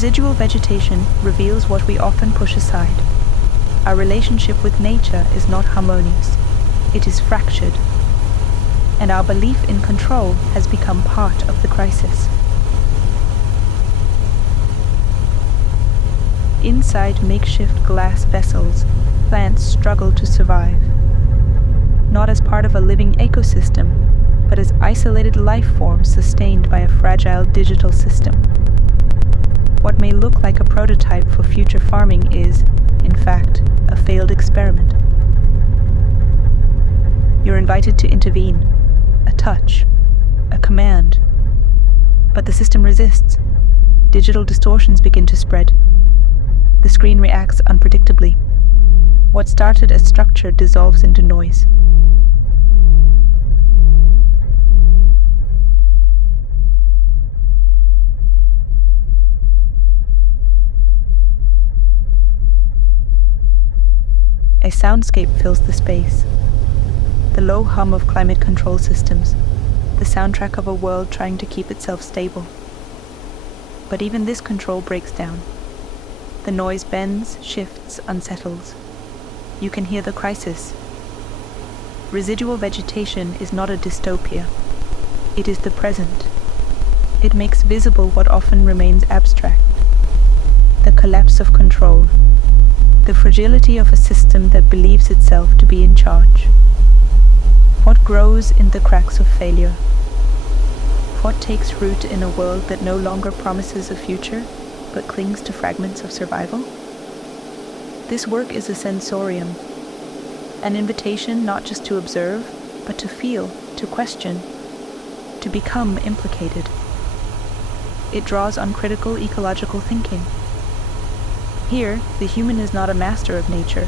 Residual vegetation reveals what we often push aside. Our relationship with nature is not harmonious. It is fractured. And our belief in control has become part of the crisis. Inside makeshift glass vessels, plants struggle to survive. Not as part of a living ecosystem, but as isolated life forms sustained by a fragile digital system. What may look like a prototype for future farming is, in fact, a failed experiment. You're invited to intervene, a touch, a command. But the system resists. Digital distortions begin to spread. The screen reacts unpredictably. What started as structure dissolves into noise. A soundscape fills the space. The low hum of climate control systems, the soundtrack of a world trying to keep itself stable. But even this control breaks down. The noise bends, shifts, unsettles. You can hear the crisis. Residual vegetation is not a dystopia. It is the present. It makes visible what often remains abstract. The collapse of control. The fragility of a system that believes itself to be in charge. What grows in the cracks of failure? What takes root in a world that no longer promises a future, but clings to fragments of survival? This work is a sensorium, an invitation not just to observe, but to feel, to question, to become implicated. It draws on critical ecological thinking. Here, the human is not a master of nature,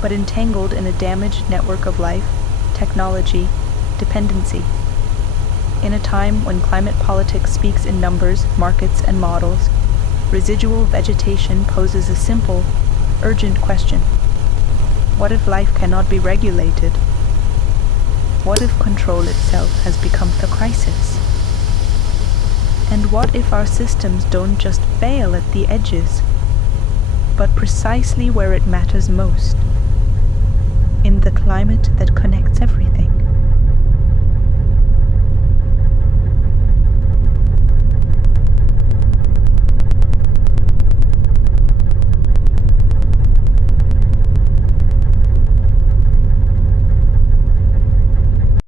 but entangled in a damaged network of life, technology, dependency. In a time when climate politics speaks in numbers, markets, and models, residual vegetation poses a simple, urgent question. What if life cannot be regulated? What if control itself has become the crisis? And what if our systems don't just fail at the edges, but precisely where it matters most?